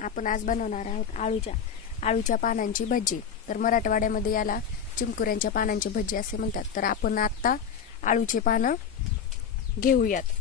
आपण आज बनवणार आहोत आळूच्या आळूच्या पानांची भजी. तर मराठवाड्यामध्ये याला चिमकुऱ्यांच्या पानांची भजी असे म्हणतात. तर आपण आत्ता आळूचे पानं घेऊयात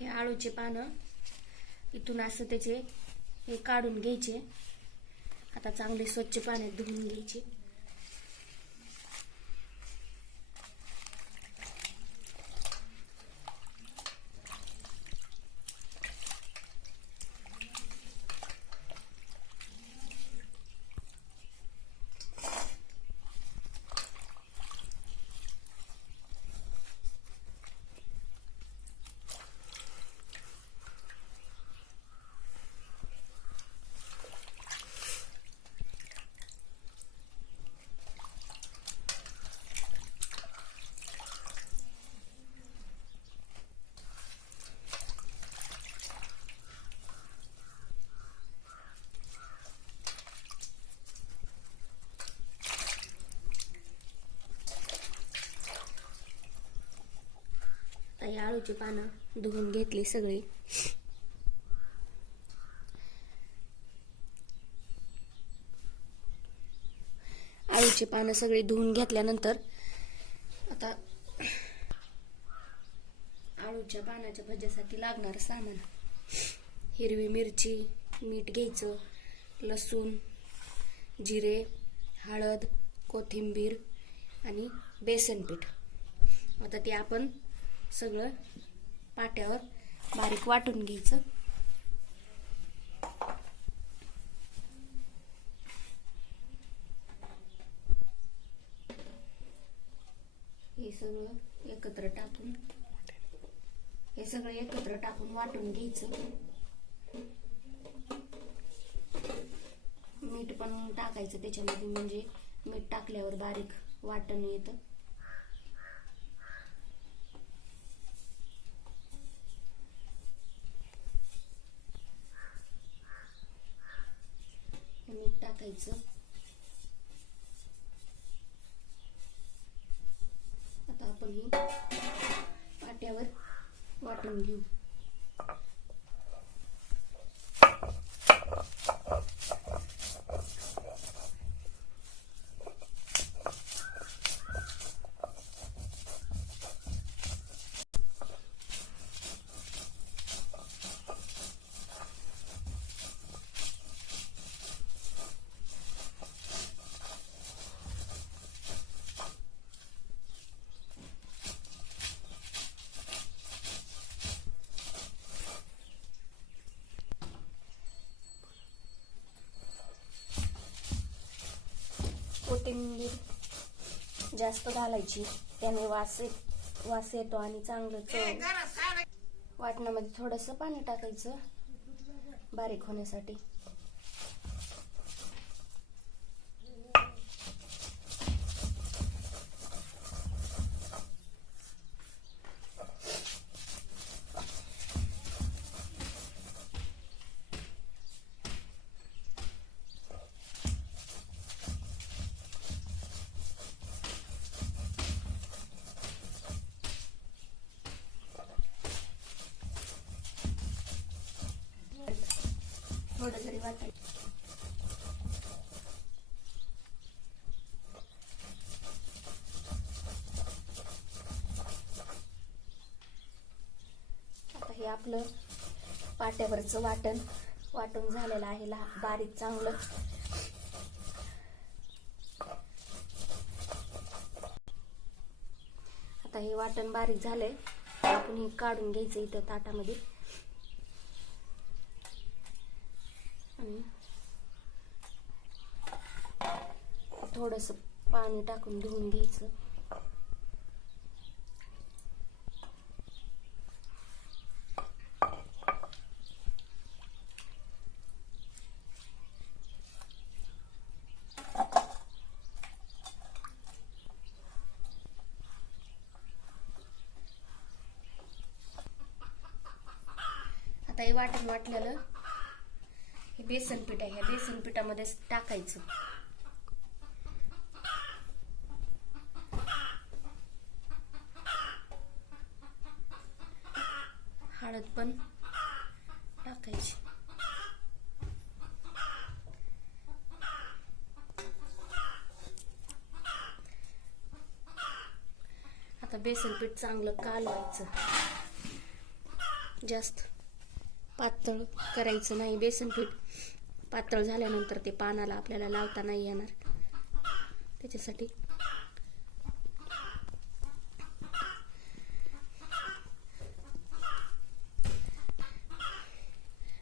हे आळूचे पानं. इथून असं त्याचे हे काढून घ्यायचे. आता चांगले स्वच्छ पाण्यात धुवून घ्यायचे. आळूची पानं धुवून घेतली सगळी. आळूची पानं सगळी धुवून घेतल्यानंतर आता आळूच्या पानाच्या भज्यासाठी लागणारं सामान. हिरवी मिरची मीठ घ्यायचं लसूण जिरे हळद कोथिंबीर आणि बेसन पीठ आता ते आपण सगळं पाट्यावर बारीक वाटून घ्यायचं. हे सगळं एकत्र टाकून हे सगळं एकत्र टाकून वाटून घ्यायचं. मीठ पण टाकायचं त्याच्यामध्ये म्हणजे मीठ टाकल्यावर बारीक वाटण येतं हे मीठ टाकायचं. आता आपण हे पाट्यावर वाटून घेऊ कोथिंबीर जास्त घालायची. त्याने वास वास येतो आणि चांगलं चव वाटणामध्ये थोडंसं पाणी टाकायचं बारीक होण्यासाठी. थोडं जरी वाटायचं आता हे आपलं पाट्यावरचं वाटण. वाटून झालेलं आहे ला बारीक चांगलं. आता हे वाटण बारीक झालंय. आपण हे काढून घ्यायचं इथं ताटामध्ये. आणि थोडंसं पाणी टाकून धुवून घ्यायचं. आता हे वाटण वाटलेलं. बेसन पीठ आहे. ह्या बेसन पिठामध्ये टाकायचं. हळद पण टाकायची. आता बेसन पीठ चांगलं कालवायचं. जास्त. पातळ करायचं नाही बेसन पीठ पातळ झाल्यानंतर ते पानाला आपल्याला लावता नाही येणार. त्याच्यासाठी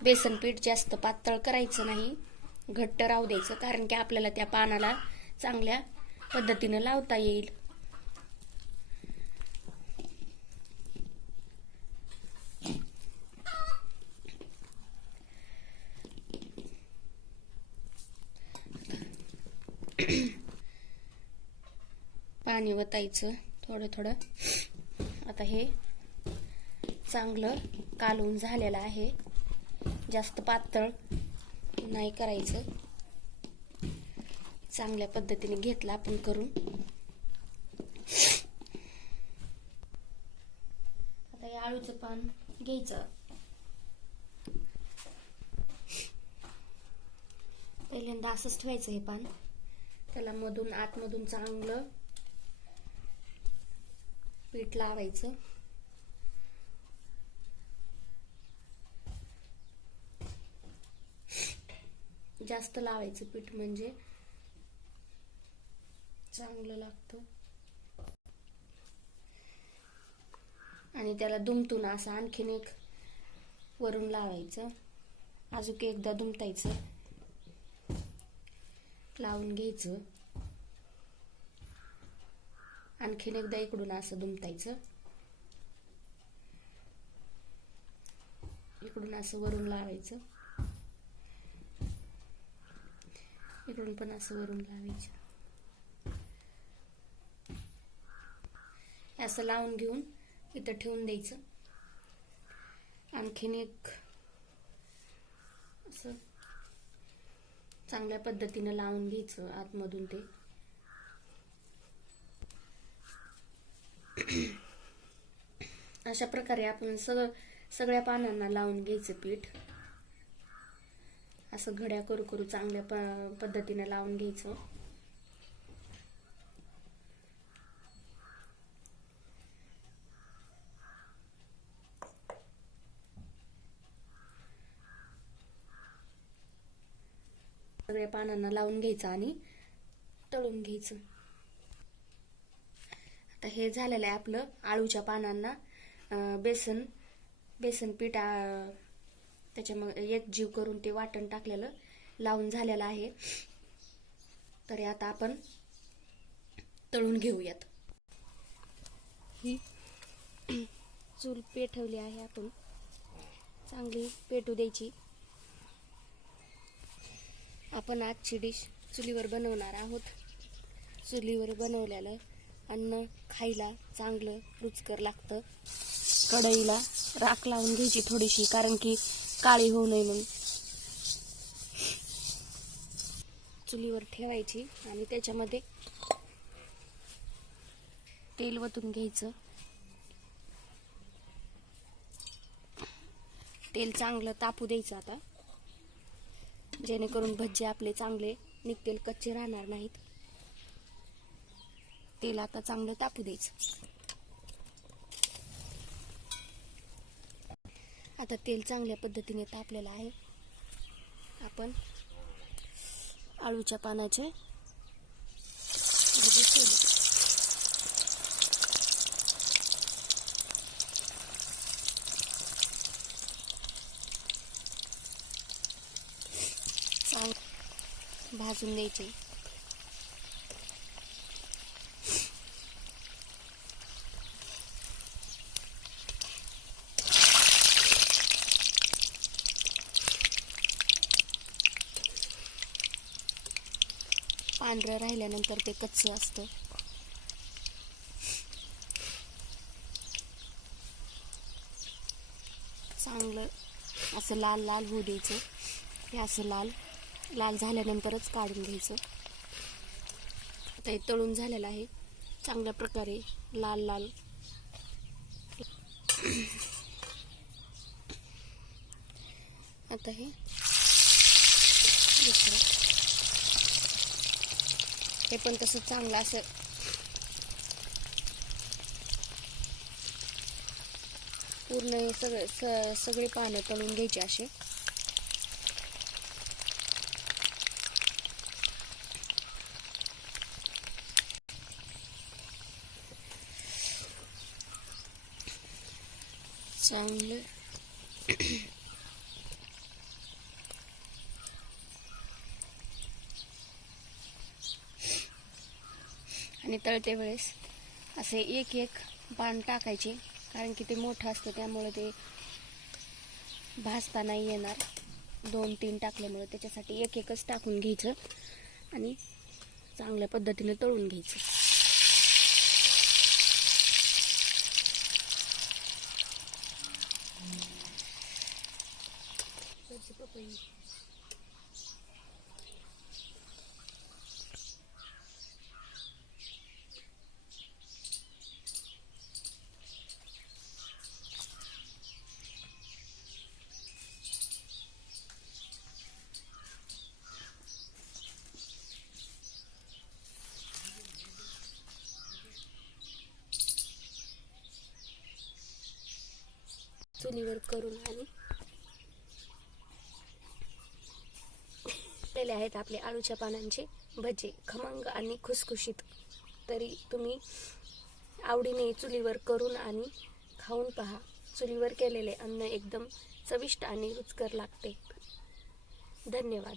बेसन पीठ जास्त पातळ करायचं नाही घट्ट राहू द्यायचं कारण की आपल्याला त्या पानाला चांगल्या पद्धतीनं लावता येईल. पाणी वतायचं थोडं थोडं. आता हे चांगलं कालवून झालेलं आहे. जास्त पातळ नाही करायचं. चांगल्या पद्धतीने घेतलं आपण करून. आता हे आळूचं पान घ्यायचं. पहिल्यांदा असंच ठेवायचं हे पान. त्याला मधून आतमधून चांगलं पीठ लावायचं. जास्त लावायचं पीठ म्हणजे चांगलं लागतं. आणि त्याला दुमतून असं आणखीन एक वरून लावायचं. अजून एकदा दुमतायचं. लावून घ्यायचं. आणखीन एकदा इकडून असं दुमतायचं. इकडून असं वरून लावायचं. इकडून पण असं वरून लावायचं. असं लावून घेऊन इथं ठेवून द्यायचं. आणखीन एक असं चांगल्या पद्धतीनं लावून घ्यायचं आतमधून ते. अशा प्रकारे आपण सगळं सगळ्या पानांना लावून घ्यायचं पीठ. असं घड्या करू करू चांगल्या प पद्धतीने लावून घ्यायचं. सगळ्या पानांना लावून घ्यायचं आणि तळून घ्यायचं. आता हे झालेलं आहे आपलं आळूच्या पानांना. बेसन बेसन पीठ त्याच्या मग एक जीव करून ते वाटण टाकलेलं लावून झालेलं आहे. तर आता आपण तळून घेऊयात. ही चूल पेटवली आहे आपण. चांगली पेटू द्यायची. आपण आजची डिश चुलीवर बनवणार आहोत. चुलीवर बनवलेलं अन्न खायला चांगलं रुचकर लागतं. कढईला राख लावून घ्यायची थोडीशी कारण की काळी होऊ नये म्हणून. चुलीवर ठेवायची आणि त्याच्यामध्ये तेल वतून घ्यायचं. तेल चांगलं तापू द्यायचं आता. जेणेकरून भज्जे आपले चांगले निघतील कच्चे राहणार नाहीत. तेल आता चांगलं तापू द्यायचं. आता तेल चांगल्या पद्धतीने तापलेलं आहे. आपण आळूच्या पानाचे चांग भाजून द्यायचे पांढरं राहिल्यानंतर ते कच्चं असतं. चांगलं असं लाल लाल होऊ द्यायचं. हे असं लाल लाल झाल्यानंतरच काढून घ्यायचं. आता हे तळून झालेलं आहे. चांगल्या प्रकारे लाल लाल. आता हे दुसरं. हे पण तसं चांगलं असं पूर्ण हे सगळे स सगळी पानं तळून घ्यायची असे चांगलं आणि तळते वेळेस. असे एक एक पान टाकायचे कारण की ते मोठं असतं त्यामुळे ते भाजता नाही येणार. दोन तीन टाकल्यामुळे त्याच्यासाठी एक एकच टाकून घ्यायचं आणि चांगल्या पद्धतीने तळून घ्यायचं. चुलीवर करून आणि केले आहेत आपले आळूच्या पानांचे भजे खमंग आणि खुसखुशीत. तरी तुम्ही आवडीने चुलीवर करून आणि खाऊन पहा. चुलीवर केलेले अन्न एकदम चविष्ट आणि रुचकर लागते. धन्यवाद.